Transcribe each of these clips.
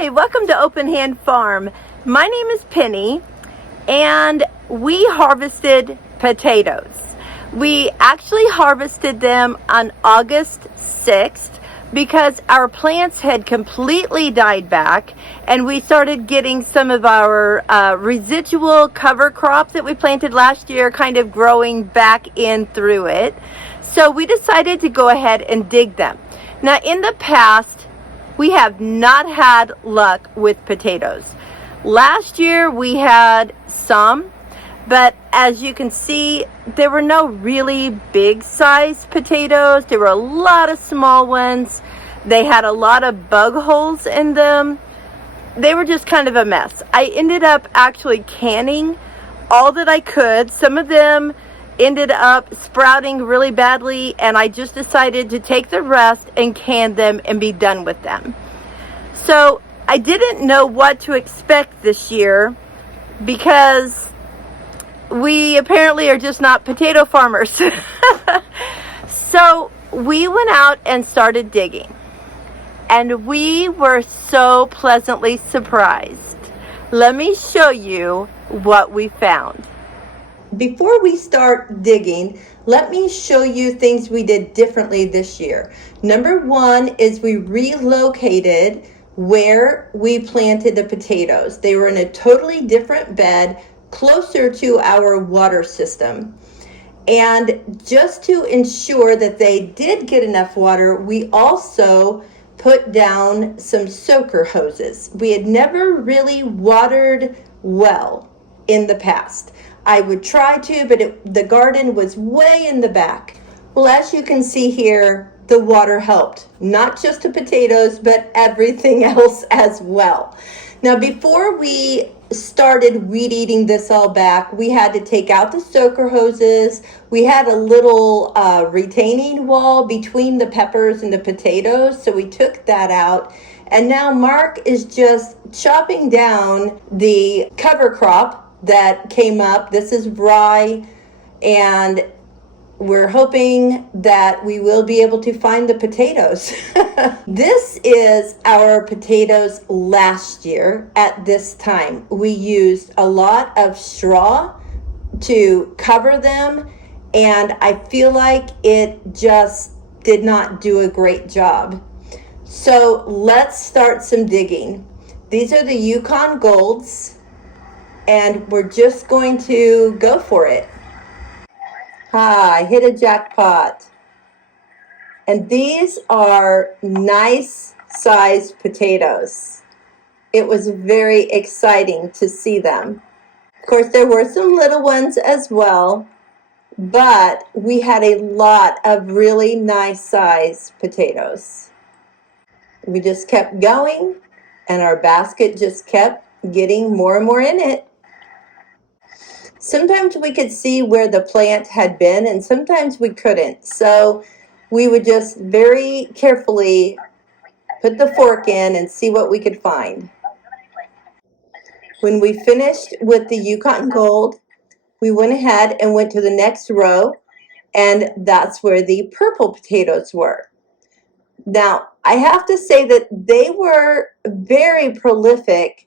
Hi, welcome to Open Hand Farm. My name is Penny, and we harvested potatoes. We actually harvested them on August 6th because our plants had completely died back, and we started getting some of our residual cover crop that we planted last year kind of growing back in through it. So we decided to go ahead and dig them. Now, in the past, we have not had luck with potatoes. Last year we had some, but as you can see, there were no really big sized potatoes. There were a lot of small ones. They had a lot of bug holes in them. They were just kind of a mess. I ended up actually canning all that I could. Some of them ended up sprouting really badly, and I just decided to take the rest and can them and be done with them. So I didn't know what to expect this year because we apparently are just not potato farmers. So we went out and started digging, and we were so pleasantly surprised. Let me show you what we found. Before we start digging, let me show you things we did differently this year. Number one is we relocated where we planted the potatoes. They were in a totally different bed, closer to our water system. And just to ensure that they did get enough water, we also put down some soaker hoses. We had never really watered well in the past. I would try to, but the garden was way in the back. Well, as you can see here, the water helped, not just the potatoes, but everything else as well. Now, before we started weed eating this all back, we had to take out the soaker hoses. We had a little retaining wall between the peppers and the potatoes, so we took that out. And now Mark is just chopping down the cover crop that came up. This is rye, and we're hoping that we will be able to find the potatoes. This is our potatoes last year at this time. We used a lot of straw to cover them, and I feel like it just did not do a great job. So let's start some digging. These are the Yukon Golds, and we're just going to go for it. I hit a jackpot. And these are nice sized potatoes. It was very exciting to see them. Of course, there were some little ones as well, but we had a lot of really nice sized potatoes. We just kept going, and our basket just kept getting more and more in it. Sometimes we could see where the plant had been, and sometimes we couldn't. So we would just very carefully put the fork in and see what we could find. When we finished with the Yukon Gold, we went ahead and went to the next row, and that's where the purple potatoes were. Now, I have to say that they were very prolific,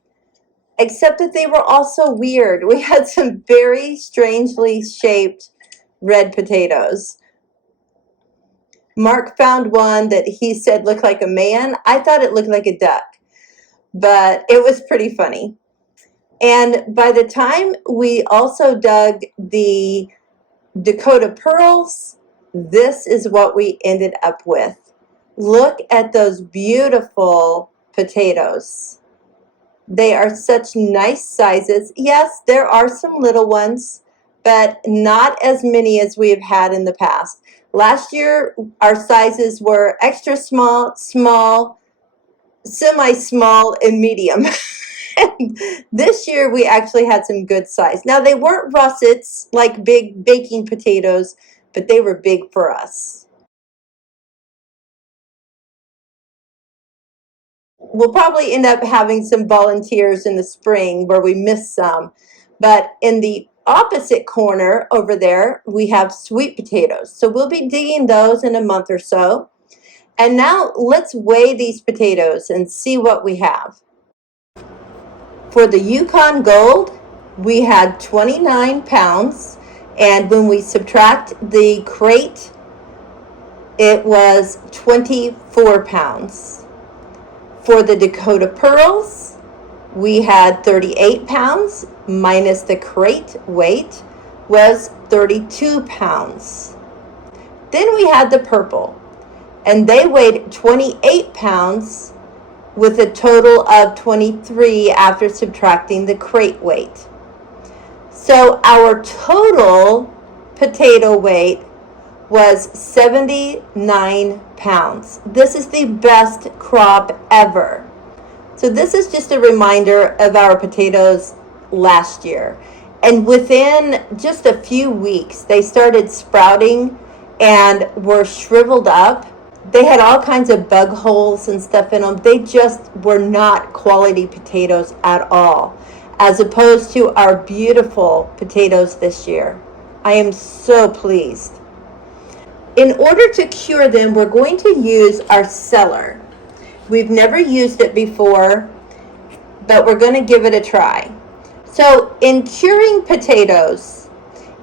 except that they were also weird. We had some very strangely shaped red potatoes. Mark found one that he said looked like a man. I thought it looked like a duck, but it was pretty funny. And by the time we also dug the Dakota Pearls, this is what we ended up with. Look at those beautiful potatoes. They are such nice sizes. Yes, there are some little ones, but not as many as we have had in the past. Last year, our sizes were extra small, small, semi-small, and medium. And this year, we actually had some good size. Now, they weren't russets like big baking potatoes, but they were big for us. We'll probably end up having some volunteers in the spring where we missed some. But in the opposite corner over there, we have sweet potatoes. So we'll be digging those in a month or so. And now let's weigh these potatoes and see what we have. For the Yukon Gold, we had 29 pounds, and when we subtract the crate, it was 24 pounds. For the Dakota Pearls, we had 38 pounds, minus the crate weight was 32 pounds. Then we had the purple, and they weighed 28 pounds, with a total of 23 after subtracting the crate weight. So our total potato weight was 79 pounds. This is the best crop ever. So this is just a reminder of our potatoes last year. And within just a few weeks, they started sprouting and were shriveled up. They had all kinds of bug holes and stuff in them. They just were not quality potatoes at all, as opposed to our beautiful potatoes this year. I am so pleased. In order to cure them, we're going to use our cellar. We've never used it before, but we're going to give it a try. So in curing potatoes,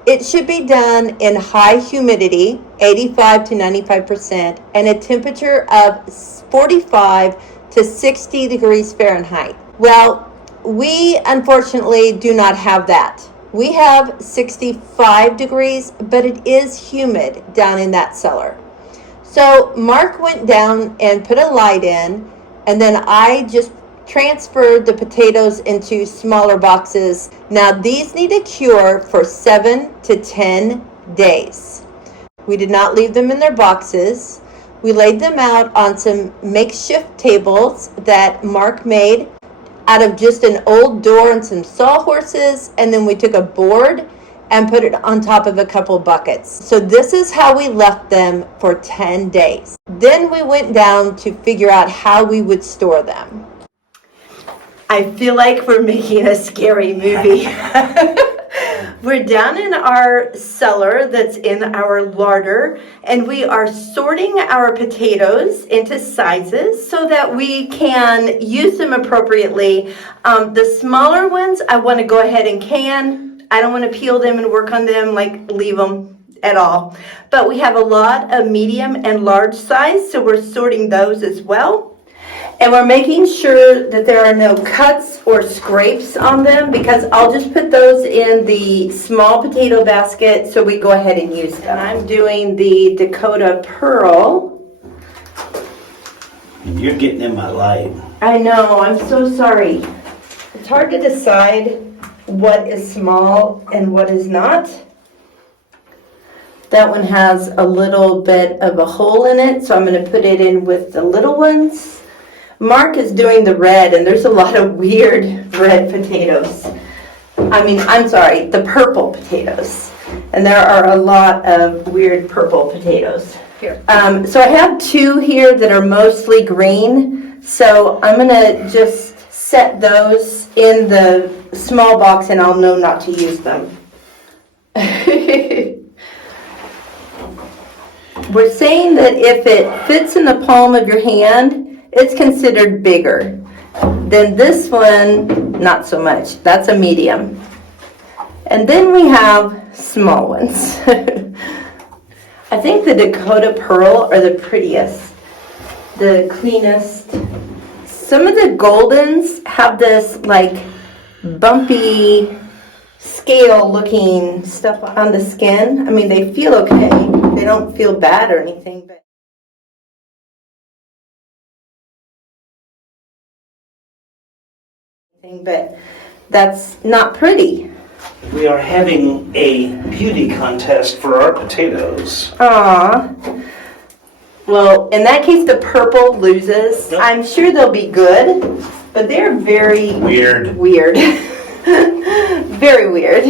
it should be done in high humidity, 85 to 95%, and a temperature of 45 to 60 degrees Fahrenheit. Well, we unfortunately do not have that. We have 65 degrees, but it is humid down in that cellar. So Mark went down and put a light in, and then I just transferred the potatoes into smaller boxes. Now these need to cure for 7 to 10 days. We did not leave them in their boxes. We laid them out on some makeshift tables that Mark made out of just an old door and some sawhorses, and then we took a board and put it on top of a couple buckets. So this is how we left them for 10 days. Then we went down to figure out how we would store them. I feel like we're making a scary movie. We're down in our cellar that's in our larder, and we are sorting our potatoes into sizes so that we can use them appropriately. The smaller ones, I want to go ahead and can. I don't want to peel them and work on them, like leave them at all. But we have a lot of medium and large size, so we're sorting those as well. And we're making sure that there are no cuts or scrapes on them, because I'll just put those in the small potato basket so we go ahead and use them. I'm doing the Dakota Pearl. And you're getting in my light. I know, I'm so sorry. It's hard to decide what is small and what is not. That one has a little bit of a hole in it, so I'm going to put it in with the little ones. Mark is doing the red, and there's a lot of weird red potatoes. I'm sorry, the purple potatoes. And there are a lot of weird purple potatoes. Here. So I have two here that are mostly green. So I'm going to just set those in the small box, and I'll know not to use them. We're saying that if it fits in the palm of your hand, it's considered bigger. Then this one, not so much. That's a medium. And then we have small ones. I think the Dakota Pearl are the prettiest, the cleanest. Some of the Goldens have this like bumpy scale looking stuff on the skin. They feel okay. They don't feel bad or anything, but that's not pretty. We are having a beauty contest for our potatoes. Aww. Well, in that case, the purple loses. Yep. I'm sure they'll be good, but they're very weird. Very weird.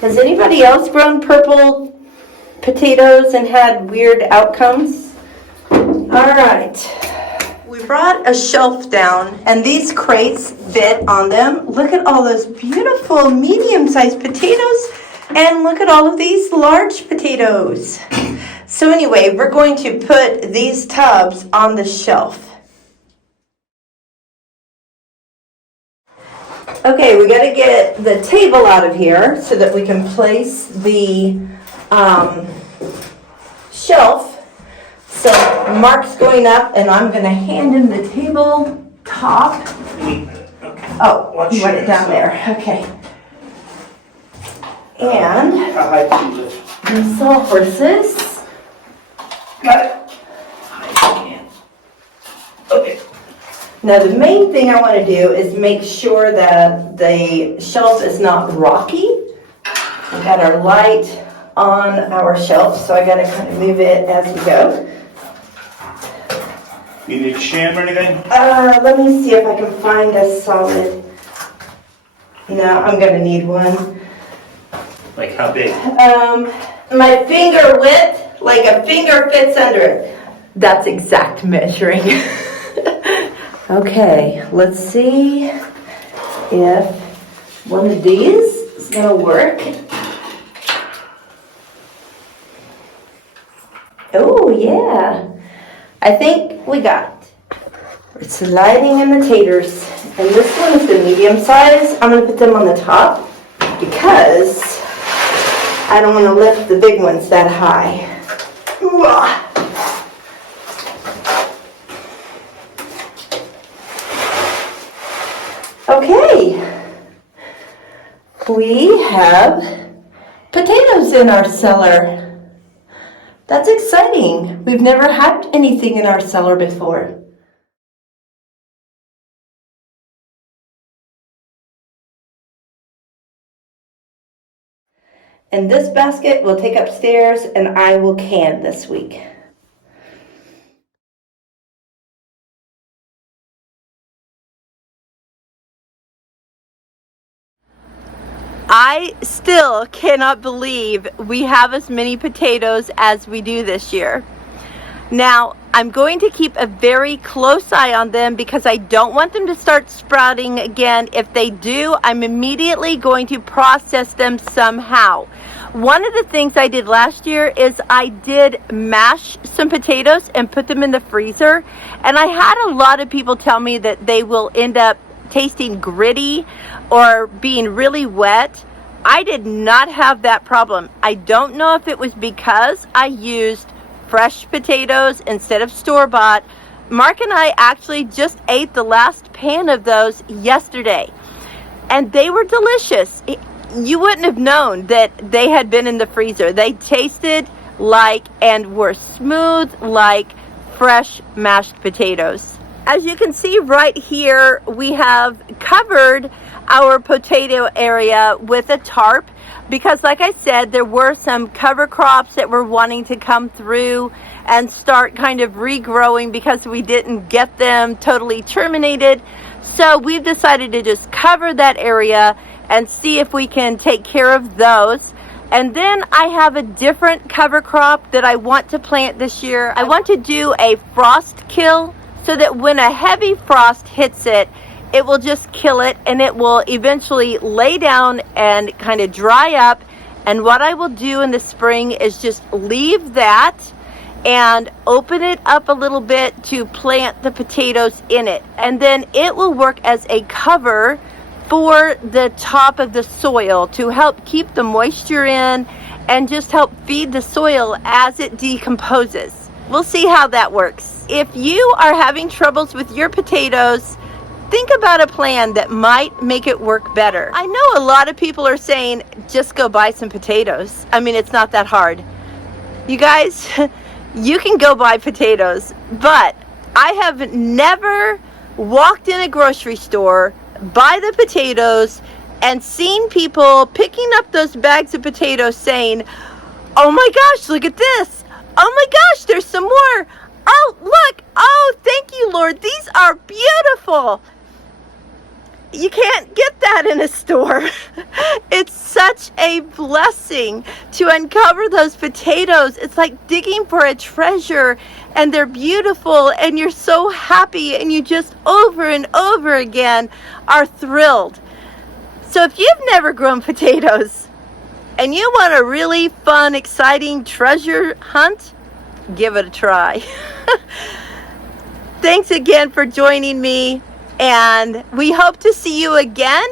Has anybody else grown purple potatoes and had weird outcomes? All right. We brought a shelf down, and these crates fit on them. Look at all those beautiful medium-sized potatoes, and look at all of these large potatoes. So anyway, we're going to put these tubs on the shelf. Okay, we gotta get the table out of here so that we can place the shelf. So Mark's going up and I'm gonna hand him the table top. Oh, you want it down there, okay. And the sawhorses. Got it. Okay. Now the main thing I want to do is make sure that the shelf is not rocky. We got our light on our shelf, so I got to kind of move it as we go. You need a shim or anything? Let me see if I can find a solid. No, I'm gonna need one. Like how big? My finger width, like a finger fits under it. That's exact measuring. Okay, let's see if one of these is gonna work. Oh yeah, I think we got it. We're sliding in the taters, and this one is the medium size. I'm gonna put them on the top because I don't want to lift the big ones that high. Ooh-ah. Okay, we have potatoes in our cellar. That's exciting. We've never had anything in our cellar before. And this basket we'll take upstairs and I will can this week. I still cannot believe we have as many potatoes as we do this year. Now, I'm going to keep a very close eye on them because I don't want them to start sprouting again. If they do, I'm immediately going to process them somehow. One of the things I did last year is I did mash some potatoes and put them in the freezer. And I had a lot of people tell me that they will end up tasting gritty or being really wet. I did not have that problem. I don't know if it was because I used fresh potatoes instead of store-bought. Mark and I actually just ate the last pan of those yesterday, and they were delicious. You wouldn't have known that they had been in the freezer. They tasted like and were smooth like fresh mashed potatoes. As you can see right here, we have covered our potato area with a tarp because, like I said, there were some cover crops that were wanting to come through and start kind of regrowing because we didn't get them totally terminated. So we've decided to just cover that area and see if we can take care of those. And then I have a different cover crop that I want to plant this year. I want to do a frost kill so that when a heavy frost hits it, it will just kill it and it will eventually lay down and kind of dry up. And what I will do in the spring is just leave that and open it up a little bit to plant the potatoes in it. And then it will work as a cover for the top of the soil to help keep the moisture in and just help feed the soil as it decomposes. We'll see how that works. If you are having troubles with your potatoes, think about a plan that might make it work better. I know a lot of people are saying, just go buy some potatoes. I mean, it's not that hard. You guys, you can go buy potatoes, but I have never walked in a grocery store, buy the potatoes, and seen people picking up those bags of potatoes saying, oh my gosh, look at this. Oh my gosh, there's some more. Oh, look. Oh, thank you, Lord. These are beautiful. You can't get that in a store. It's such a blessing to uncover those potatoes. It's like digging for a treasure, and they're beautiful, and you're so happy, and you just over and over again are thrilled. So if you've never grown potatoes and you want a really fun, exciting treasure hunt, give it a try. Thanks again for joining me, and we hope to see you again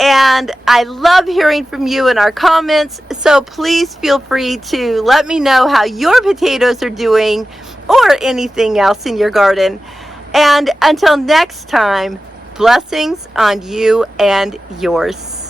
And I love hearing from you in our comments, so please feel free to let me know how your potatoes are doing or anything else in your garden. And until next time, blessings on you and yours.